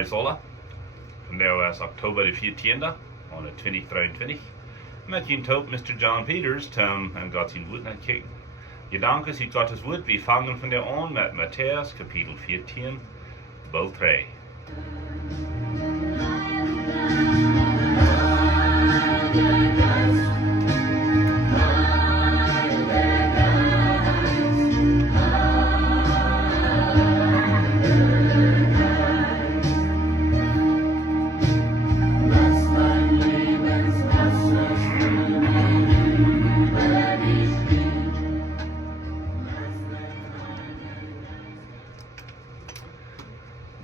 Marisola. Vandaag was oktober de 14e, on de 2023. Met je top Mr. John Peters, Tom en God zijn woord naar kijken. Je dank is uit Gottes woord, we vangen van der aan met Matteaus kapitel 14, bal 3.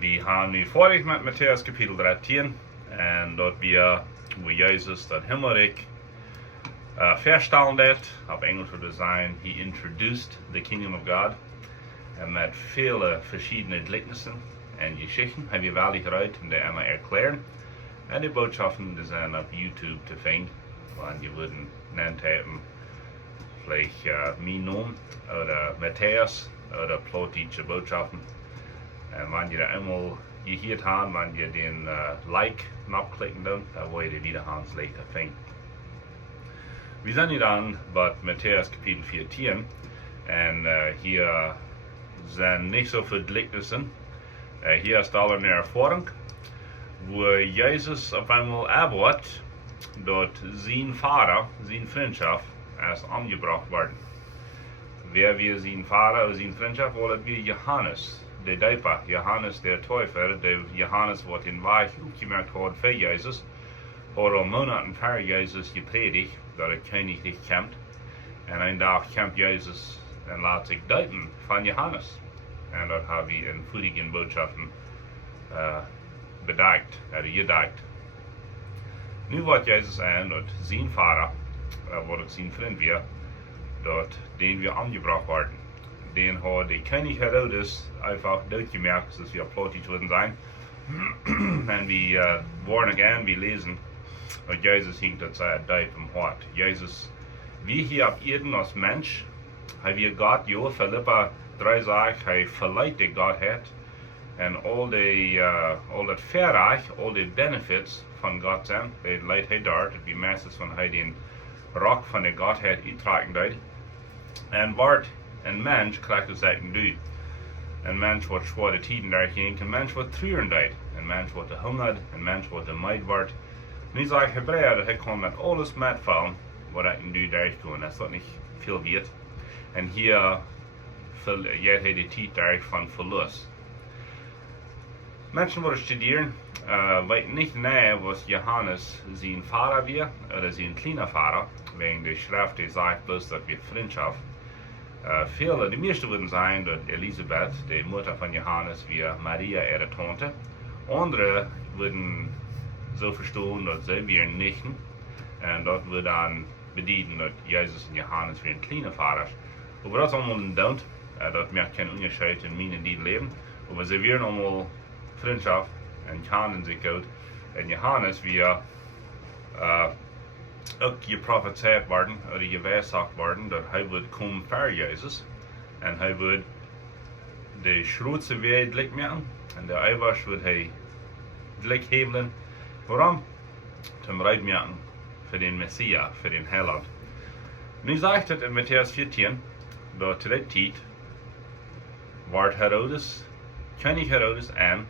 We gaan nu vorig met Matteaus kapitel 13 en dat we hoe Jezus dat himmelrijk verstellen deed. Op Engels würde zijn, he introduced the kingdom of God. En met vele verschillende gelijkenissen en geschichten hebben we wel geruid en die einmal erklären. En die boodschappen die zijn op YouTube te vinden. Want je würden nennt hebben, vielleicht mijn naam oder Matteaus oder plotische boodschappen. En wanneer je dat eenmaal gehoord hebt, wanneer je den like-knop klikken doet, dan wil je die wieder Hans later vinden. We zijn hier aan bij Matteaus kapitel 14 en hier zijn niet zoveel gelijkenissen. Hier is al een ervaring waar Jezus op eenmaal erwart dat zijn vader, zijn vriendschap, als umgebracht worden. Wer wir zijn vader, zijn vriendschap, wollen wir Johannes. De Dijper, Johannes der Täufer, der Johannes wordt in Wauht opgemerkt had voor Jezus, had al maanden voor Jezus gepredigt dat het königreich komt. En een dag komt Jezus en laat zich duipen van Johannes. En dat hebben we in vorige boodschappen bedacht, gedacht. Nu wordt Jezus aan dat zijn vader, wat ook zijn vriend weer, dat den wir umgebracht worden. Den hat der König Herodes einfach durchgemerkt, dass wir plotisch würden sein. Und wir wollen gern, wir lesen, und Jesus hing das Deib im Hort. Jesus, wie hier auf Erden als Mensch, haben wir Gott, ja, Philippa 3 sagt, er verleiht Gott hat, und all das Verreich, all die Benefits von Gott sind, die leidt er dort, wie meistens von er den Rock von der Gottheit eintragen dort. Und wart een mens krijgt het zeggen doet. Een mens wordt zware tijden daar ging, een mens wordt treuren deed. Een mens wordt gehungerd, een mens wordt meid wordt. Nu zegt Hebreeën dat hij kon met alles metvallen, wat hij doet daar kon. Dat is wat niet veel weet. En hier jet hij de tijd daar van verlust. Mensen worden studeren, weten niet nahe was Johannes zijn vader weer, oder zijn kleiner vader, wegen de schrift die zegt bloß dat wir vriendschap. Viele, die meisten würden sagen, dass Elisabeth, die Mutter von Johannes, wie Maria ihre Tante. Andere würden so verstehen, dass sie wir Nichten. Und dort wird dann bedienen, dass Jesus und Johannes wie ein kleiner Vater. Aber das einmal nicht, das macht keinen Unterschied in meinem Leben. Aber sie werden einmal Freundschaft und kennen sich gut. Und Johannes, wie ook geprofeteerd worden, oder geweissagt worden, dat hij wordt komen voor Jezus. En hij wordt de grootste wereld gelijk maken. En de eiweiß wordt hij gelijk hebelen. Waarom? Zum Reit maken voor den Messias, voor den Heiland. Nu zegt het in Matteaus 14, dat te die tijd wordt Herodes, koning Herodes aan,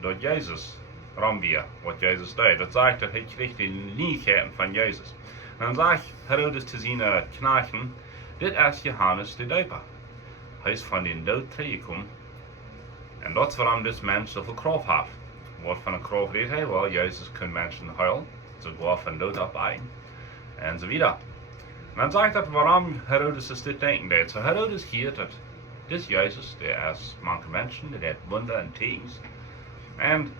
dat Jezus Rambia, wat Jezus deed. Dat zegt dat hij kreeg de liefheden van Jezus. En dan zegt Herodes te zijn knechten, dit is Johannes de Dijper. Hij is van den dood teruggekomen. En dat is waarom deze mens zoveel kracht heeft. Wat van een kracht redt hij? Wel, Jezus kan mensen heilen, sogar van dood opwekken. En zo wieder. En dan zegt dat waarom Herodes is dit denken deed. So Herodes hier dat dit Jezus, der is manche mensen, der heeft Wunder en tekens. En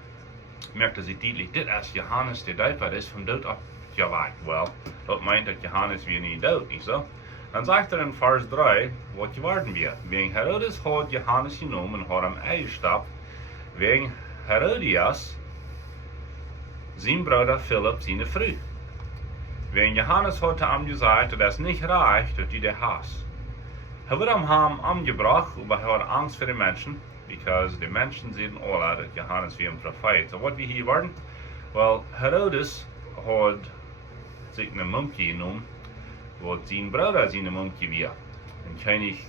merkte sie deutlich, dit is Johannes de Dijper, der ist vom Tod abgeweicht. Well, dat meint dat Johannes weer niet dood, niet zo? Dan zegt er in vers 3, wat geworden wir. Wegen Herodes had Johannes genomen en had hem eingestapt, wegen Herodias, zijn Bruder Philipp, seine Frau. Wegen Johannes had hem gesagt, dat is niet reich, dat die der Hass. Hij wird am Ham umgebracht, aber er hat Angst für die Menschen, because die Menschen sehen alle, dass Johannes wie ein Prophet. So was wir hier warten? Well, Herodes hat sich eine Mumkie genommen, wo sein Bruder seine Mumkie war. Und König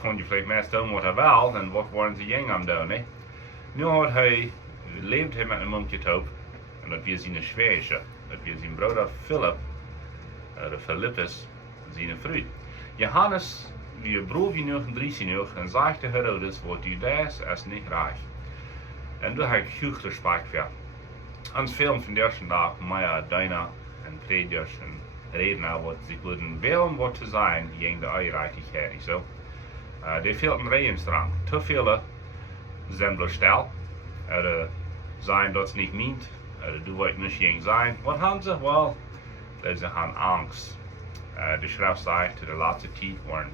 konnte vielleicht mehr tun, was will, und was waren sie jung am tun, ne? Nu hat lebt mit einer Mumkie taub, und das wir seine Schwäche, das wir sein Bruder Philipp, oder Philippus, seine Früh. Johannes, wie Bruder wie noch 30 noch, und sagte Herodes, wo du das ist nicht reich. Und du hast viel Respekt für. Ans Film von der ersten Tag, mehr Deiner und Predigers und Redner, was sie würden wählen, was zu sein, gegen die Einreichigkeit. So, die fehlten Reihenstrang. Zu viele sind bloß still, oder sein, das nicht meint, oder du wolltest nicht gegen sein. Was haben sie? Well, sie haben Angst. Die Schrift sagt, der letzte Zeit waren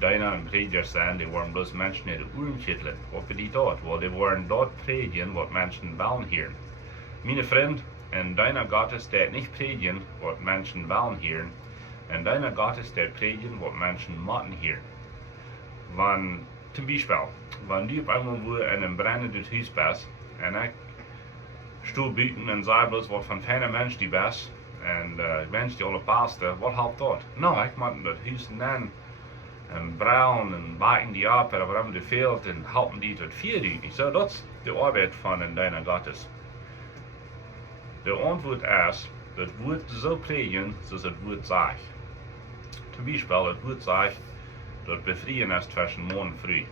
Deiner und Predigers sein, die waren bloß Menschen, die Ohren schütteln. Was für die dort? Well, die waren dort predigen, was Menschen wollen hören. Meine Freund, en deiner Gottes der nicht predigen, was Menschen wollen hören, en deiner Gottes der predigen, was Menschen müssen hören. Wenn, zum Beispiel, wenn du auf einmal wo in einem brennenden Haus bist, und ich stehe buiten und sage bloß, was von keiner Mensch die bist, und Mensch die alle passte, was halt dort? No, ich muss das Haus nennen, und brauen und backen die ab, oder was immer fehlt, und halten die tot vier. So, das ist die Arbeit von deiner Gottes. De antwoord is, dat woord zo predigen, zoals het woord zegt. Zum Beispiel, het woord zegt, dat befrieren is tussen morgen en früh.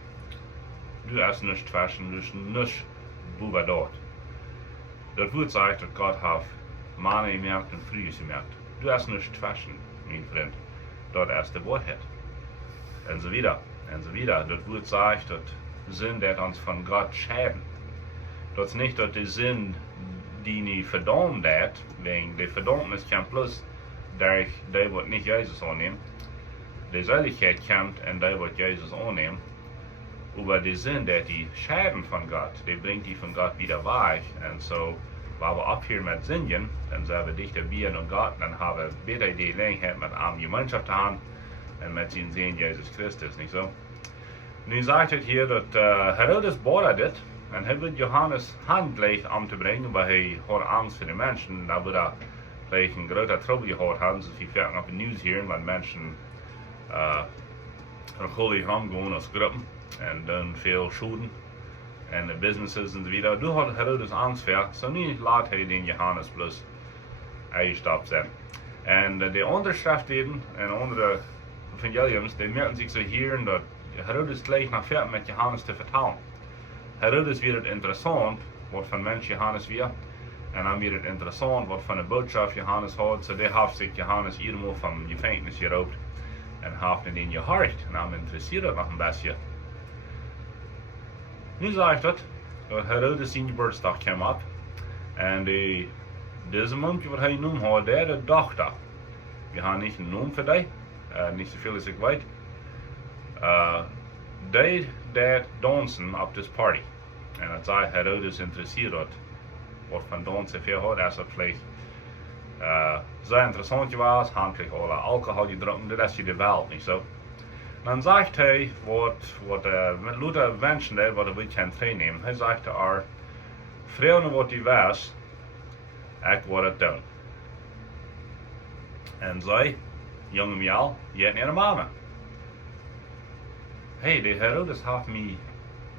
Du is nicht tussen, dus nicht boven dort. Dat woord zegt dat God heeft mannen gemerkt en früh gemerkt. Du is nicht tussen, mijn vriend. Dat is de waarheid. En zo wieder, en zo wieder. Dat woord zegt dat zin dat ons van God scheiden. Dat is niet dat de zin die niet verdammt dat, wegen de verdammnis komt plus durch die wat niet Jezus aanneemt. De zaligheid komt en die wat Jezus aanneemt. Aber die Sinn, dat die scheiden von Gott, die bringt die von Gott wieder weg. Und so, weil wir ab hier mit singen, dann sind wir dichter bei und Gott, dann haben wir wieder die Gelegenheit mit einem Gemeinschaft zu haben und mit dem Sehen Jesus Christus, nicht so? Nun sagt es hier, dass Herodes bohrt das. En hij wil Johannes handgleich om te brengen, weil hij had Angst voor de mensen. Da wird vielleicht een groter Trouble gehad haben, zoals we vaak op het nieuws hier, want mensen gullig rumgaan als groepen en dan veel schulden en de businesses en zo wieder. Du had Herodes Angst voor, zo niet laat hij den Johannes plus eingestapt zijn. En de andere Schriftleden en andere evangeliums, die merken zich zo hier dat Herodes gleich nach ver met Johannes te vertalen. Herodes wird het interessant, wat van Mensch Johannes wir, en dan wird het interessant, wat van de boodschap Johannes had, so der heeft zich Johannes eenmaal van Gefängnis geroopt en heeft het in je hart, en dan interessiert het nog een beetje. Nu zegt het, dat Herodes zijn geburtsdag kwam op, en deze muntje wat hij noemt had, de dochter. We hebben niet een naam voor die, niet zoveel als ik weet. Die dat dansen op deze party. En dat zei Herodes interessiert had, wat van dansen veel had, als het vielleicht sehr interessant was, handelijk alle alcohol gedronken, dat is je de wereld niet zo. Dan zegt hij, wat met Luther wensen, wat we kunnen trainen. Hij zegt vrouwen wat die was, ik wil het doen. En zij, jonge meisje, je hebt een mama. Hey, de Herodes heeft mij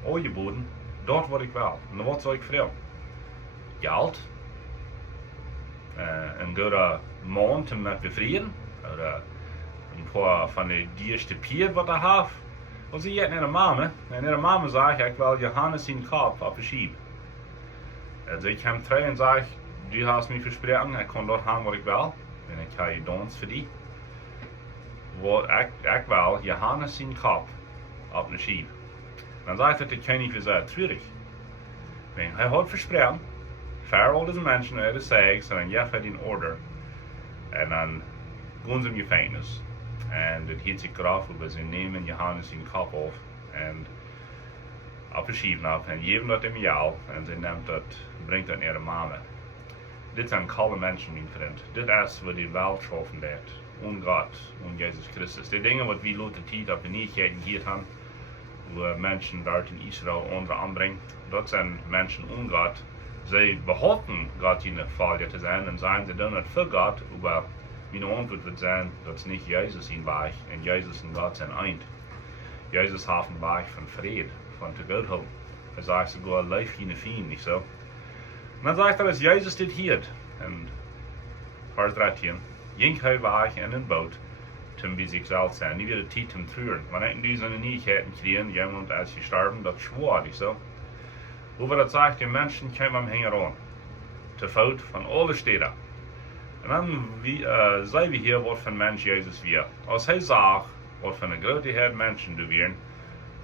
aangeboden, dat wat ik wil. En wat zou ik vragen? Geld, een goede man te met bevrienden, of een paar van de dierste pier wat hij heeft. Want ze heeft een mama, en haar mama zegt, ik wil Johannes zijn kop op een schip. Dus ik hem terug en zeg, du hast mij versproken, ik kan dat hebben wat ik wil, en ik ga je dans voor die. Wat ik wil Johannes zijn kop op een schip. Dan zegt het de koning voor zij treurig. Hij had versproken, voor al deze mensen uit de zee, zo dan geeft hij in orde. En dan gaan ze in gevangenis. En dat heeft zich eraf, omdat ze nemen Johannes zijn kop af. En op een schip af. En geven dat hem jou. En ze neemt dat, brengt dat naar de mama. Dit zijn kalle mensen, mijn vriend. Dit is wat die wereld schaffen deed. On God, on Jezus Christus. Die dingen wat we laten tijd op de nieuwigheden hier hebben. wo Menschen dort in Israel unter anbringen. Dort sind Menschen Gott. Sie behaupten, Gott ihnen Folge zu sein und sagen sie dann nicht für Gott, aber meine Antwort wird sein, dass nicht Jesus ihn war und Jesus und Gott sind eint. Jesus hat einen Weg von Frieden, von der Gott haben. Er sagt sogar, lief keine Fien, nicht so? Und dann sagt dass Jesus das hier. Und Vers 13, jink hij Weg in een boot, zum wie sich selbst sein. Nie wieder Zeit zum Trüren. Wenn ich diese Neuigkeiten kriegen, jemand als gestorben, das schwor, nicht so? Over dat sagt, die Menschen kommen am Hänger an. Te voet van alle Städte. Und dann sehen wir hier, was für ein Mensch Jesus wir. Als er sagt, was für eine große Herde Menschen du wirst,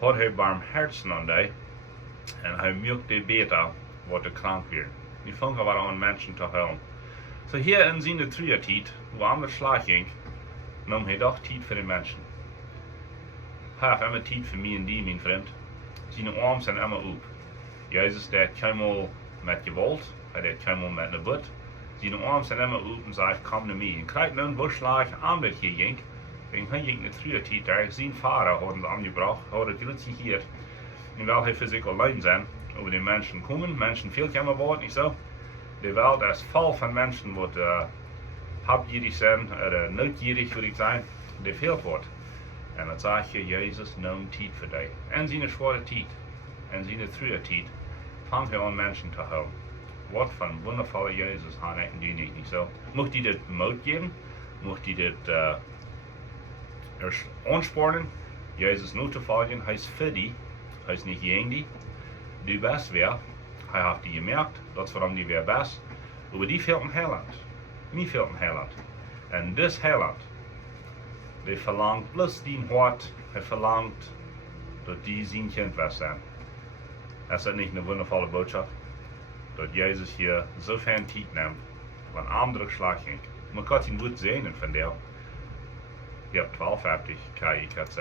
hat er Barmherzen an dich und er mögt die beter, was du krank wird. Die fangen aber an, Menschen zu helfen. So hier in seiner Trüertiet, wo anders Schlag ging, nahm er doch Zeit für die Menschen. Er hat immer Zeit für mich und die, mein Freund. Seine Arme sind immer auf. Jesus, der keinmal mit Gewalt, der keinmal mit einer Butt. Seine Arme sind immer auf und sagt, komm zu mir. Und kriegt nun, wo Schlag an wird hier ging, wegen er ging eine Trüertiet, sein Vater hat uns angebracht, hat er glücklich hier. Und weil er für sich allein sein, über die Menschen kommen, Menschen viel kommen wollen, nicht so? Die Welt ist voll von Menschen, die habgierig sind, oder neugierig würde ich sagen, die fehlt wird. Und dann sagt Jesus, nimmt Zeit für dich. Und seine schwere Zeit, und seine Trüertiet, fangen wir an, Menschen zu helfen. Was für ein wundervoller Jesus hat die nicht so? Möchte ich das Mut geben? Möchte ich das anspornen? Jesus nur zu folgen, heißt für die, heißt nicht gegen die. Die best wäre, er hat die gemerkt, dat warum die weer best. Aber die fehlt ein Heiland. Mir fehlt ein Heiland. Und das Heiland, der verlangt bloß den Hort, er verlangt, dass die sein Kind sein. Ist das nicht eine wundervolle Botschaft? Dass Jesus hier so viel Zeit nimmt, wenn andere Schlag ging. Man kann ihn gut sehen von der. Je hebt 12 fertig, KI-KZ.